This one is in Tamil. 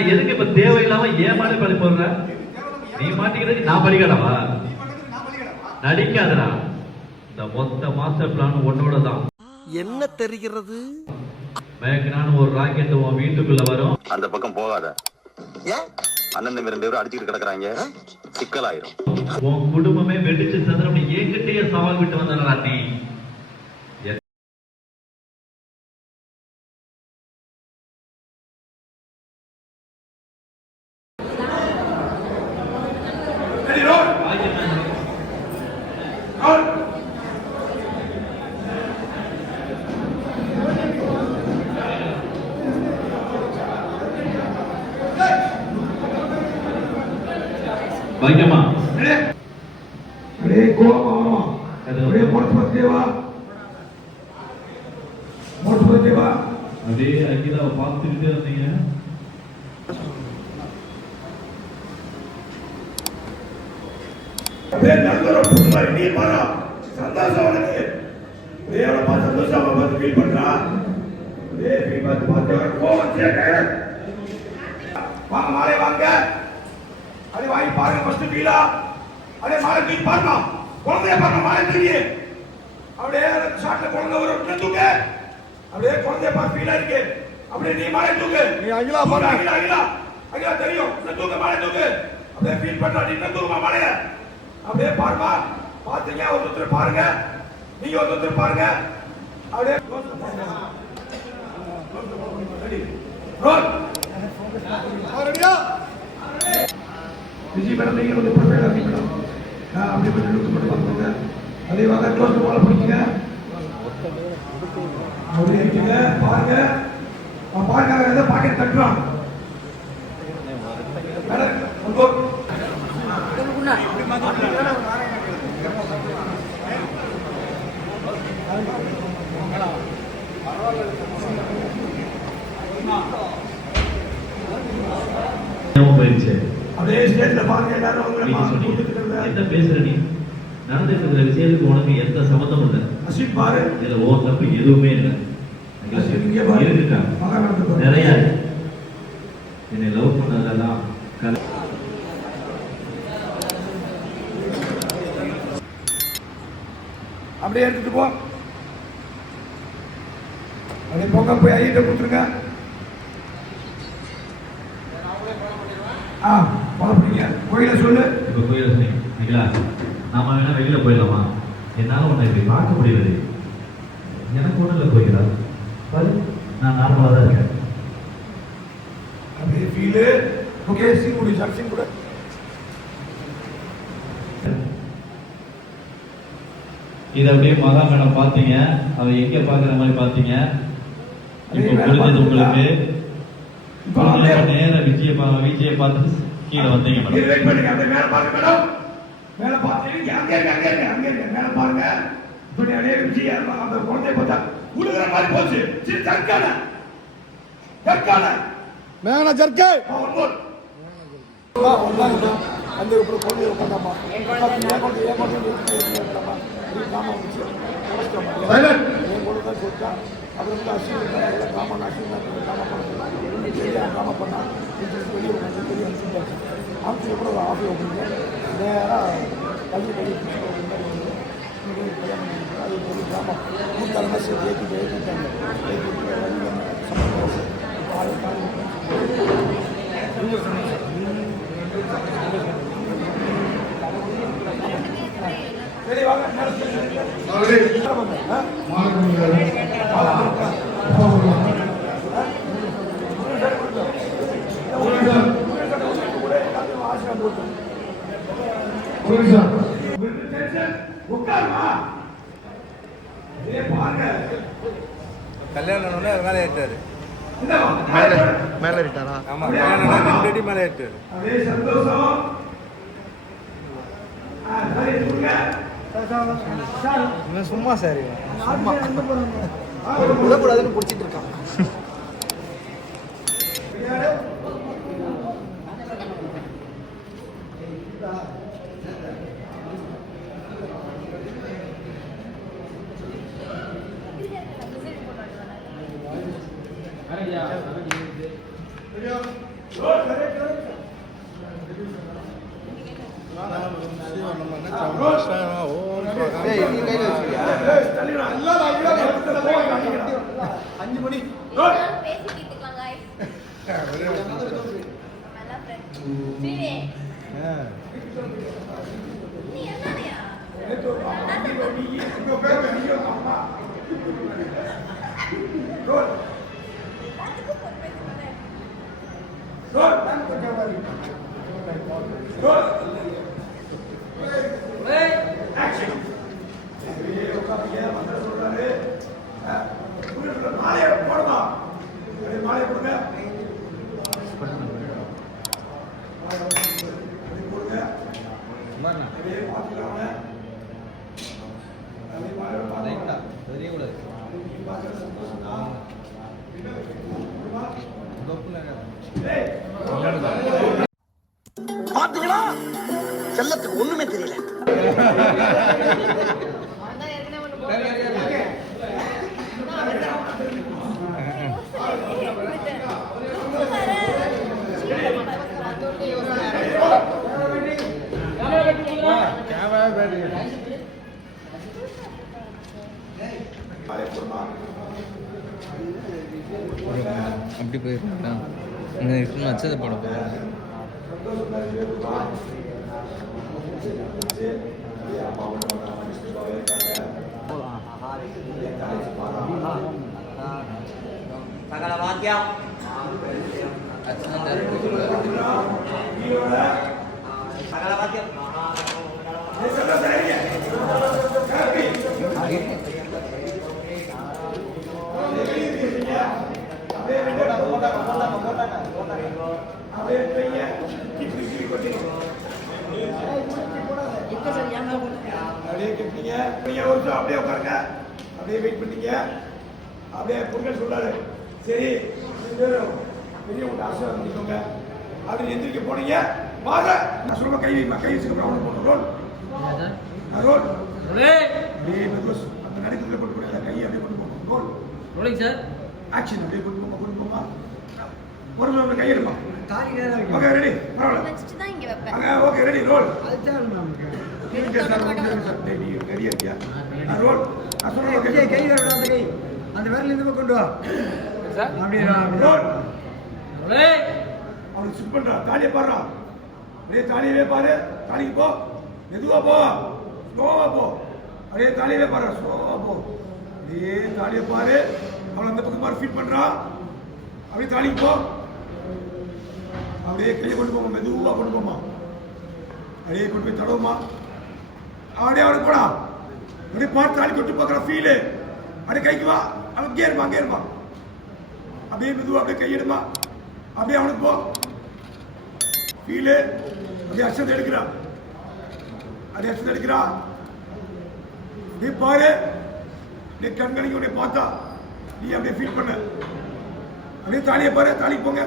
நான் எதுக்கு இப்ப தேவையில்லாம ஏன் மாதிரி பழி போடுற? நீ மாட்டிக்கிறதுக்கு நான் பலிகடவா? நடிக்காதடா. இந்த மொத்த மாஸ்டர் பிளான் உன்னோட தான். என்ன தெரிகிறது? மேகனான ஒரு ராக்கெட் உன் வீட்டுக்குள்ள வரும். அந்த பக்கம் போகாத. அண்ணன் 2 பேரும் அடிச்சுட்டு கிடக்குறாங்க, சிக்கலாயிரும். உன் குடும்பமே வெடிச்சு சதுரம் என்கிட்டயே சவால் விட்டு வந்தா நீ. பாக்கியமா अरे கோமா अरे மோட்பத்தேவா அப்படியே அங்கிதா பார்த்துக்கிட்டே இருந்தீங்க. அப்படியே நல்ல புதுமை நீ பாரா சந்தோஷம் உனக்கு ஏவல பா சந்தோஷமா வந்து ஃபீல் பண்றா. ஏய் ஃபீல் பார்த்து கோவம் சேக்க வாங்க மாலை வாங்க. अरे भाई पार फर्स्ट फीला अरे मारे फील पारना குழந்தைய பாருங்க மாலை தூக்கி அப்படியே ஷாட்ல குழந்தை ஒரு விட்டு தூக்கு. அப்படியே குழந்தைய பார் ஃபீலா இருக்கு. அப்படியே நீ மாலை தூக்கு. நீ அகிலா பாரு அகிலா தெரியும் இந்த தூக்கு மாலை தூக்கு. அப்படியே ஃபீல் பண்றா நீ என்ன தூக்குமா மாலைய. அப்படியே பாருமா பாத்தீங்க ஒருத்தர் பாருங்க நீங்க ஒருத்தர் பாருங்க. அப்படியே ரோல் ரெடியா விஜய் மேடம் நீங்க வந்து ப்ரிப்பேர் ஆகி மேடம். நான் அப்படியே கொஞ்சம் லுக் பண்ணி பார்த்துங்க. அதே வாங்க க்ளோஸ் போல பிடிங்க. அப்படியே இருக்கீங்க பாருங்க. பாருங்க ஏதோ பாக்கெட் தட்டுறான். மேடம் உங்க குண்ணா அப்படி மாத்திட்டீங்க. போயிடுச்சு. அப்படியே ஸ்டேஜ்ல பாருங்க எல்லாரும் என்ன பேசுற நீ? நடந்துட்டு இருக்கிற விஷயத்துக்கு உனக்கு எந்த சம்மந்தம் இல்லை. அசிப் பாரு இதுல ஓ தப்பு எதுவுமே இல்லை. இருக்குக்கா நிறைய என்னை லவ் பண்ணதெல்லாம் அப்படியே எடுத்துட்டு போ. அப்படியே போங்க போய் ஐயிட்ட கொடுத்துருங்க. பாப்பீங்க கோயில சொல்லு. இப்போ கோயில சொன்னீங்களா? நாம வேணா வெளியில போயிடலாமா? என்னால உன்னை இப்படி பார்க்க முடியாது. எனக்கு ஒன்றும் இல்லை போய்கிறா பாரு, நான் நார்மலாக தான் இருக்கேன். அப்படியே ஃபீலு ஓகே. சீன் கூட சர்ச்சிங் கூட இது அப்படியே மகா மேடம் பார்த்தீங்க. அவ எங்க பாக்குற மாதிரி பார்த்தீங்க. இப்போ புரிஞ்சது உங்களுக்கு. நேர விஜய பார்த்து கீழே வந்தீங்க மேடம். வெயிட் பண்ணுங்க. அப்படியே மேல பாருங்க மேடம். மேல பாருங்க அங்க மேல பாருங்க. இப்படி அடே விஜய் அந்த குழந்தைய பார்த்தா உடுகிற மாதிரி போச்சு. சரி ஜர்க்கான மேகனா ஜர்க்கே ஒன்மோர் அந்த அப்புறம் குழந்தைய உட்கார்ந்தாமா சைலண்ட் ஏன் கூட தான் சொல்லிட்டா. அப்புறம் அசிங்க காமன் அசிங்க காம பண்ணா வெளியே வெளியே அனுப்பிச்சு ஆஃபீஸில் கூட ஒரு ஆஃபீஸ் ஓப்பனிங்க நேராக கல்வி அது ஒரு கிராமம் நூற்றாண்டு சேர்த்து ஏற்றிட்டாங்க. சரி வாங்க கல்யாணம் மேலே ஏற்றாரு. மேல ஏறிட்டாரா? ஆமா, கல்யாணம் 2 அடி மேலே ஏற்றாரு. சும்மா சார் விடக்கூடாதுன்னு பிடிச்சிட்டு இருக்கான். Go! நம்ம என்ன ஓம் ஏய் நீ கையில வச்சியா? தள்ளிடா இல்ல இல்ல போங்க 5 மணி பேசிக்கிட்டு இருக்கலாம் guys. நல்லா friend. சரி. நீ என்னடியா? எல்லாத்துக்கும் phone பேசுறேன். பாத்தீங்களா செல்லத்துக்கு ஒண்ணுமே தெரியல. அவன் தான் ஏற்கனவே ஒண்ணு போட்டான். அப்படி போயிருக்கா வச்சதை போட போகிறேன். சகல வாக்கியம் சகல வாக்கியம் அப்படியே கேட்டீங்க நீங்க ஒரு நிமிஷம் அப்படியே உட்காருங்க. அப்படியே வெயிட் பண்ணீங்க. அப்படியே பொங்கல் சொல்றாரு. சரி பெரிய உங்க ஆசீர்வாதம் பண்ணிக்கோங்க. அப்படி எந்திரிக்க போனீங்க வாங்க. நான் சொல்லுவ கை வைமா கை வச்சுக்க அவனுக்கு போட்டு ரோல் ரோல் அப்படியே மெதுவா அந்த நடுக்கத்தில் கொண்டு போய் கையை அப்படியே கொண்டு போங்க ரோல் ரோலிங் சார். ஆக்ஷன் அப்படியே கொண்டு போமா ஒரு நிமிஷம் கை எடுப்பா. ஓகே ரெடி பரவாயில்ல. வச்சுட்டு தான் இங்க வைப்பேன். அங்க ஓகே ரெடி ரோல் ரோல் நான் சொல்றேன் கை வரடா அந்த கை. அந்த விரல் இந்த பக்கம் கொண்டு வா. அப்படியே ரோல் அவனுக்கு சுட் பண்றா தாலியை பாடுறா. அப்படியே தாலியவே பாரு. தாலிக்கு போ மெதுவா போ ஸ்லோவா போ. அப்படியே தாலியவே பாரு ஸ்லோவா போ. அப்படியே தாலியை பாரு. அவன் அந்த பக்கம் பாரு ஃபீட் பண்றா. அப்படியே தாலிக்கு போ. அப்படியே கையை கொண்டு போமா மெதுவா கொண்டு போமா. அப்படியே கொண்டு போய் தடவுமா. அப்படியே அவனுக்கு போடா. அப்படியே பார்த்து தாலி தொட்டு பார்க்குற ஃபீலு. அப்படியே கைக்கு வா. அவன் கேருமா கேருமா. அப்படியே மெதுவா அப்படியே கையிடுமா. அப்படியே அவனுக்கு போ ஃபீலு. அப்படியே அர்ஷத்தை எடுக்கிறா. அப்படியே அர்ஷத்தை எடுக்கிறா. அப்படியே பாரு. அப்படியே கண்கணிக்கு உடனே பார்த்தா நீ அப்படியே ஃபீல் பண்ண. அப்படியே தாலியை பாரு. தாலிக்கு போங்க.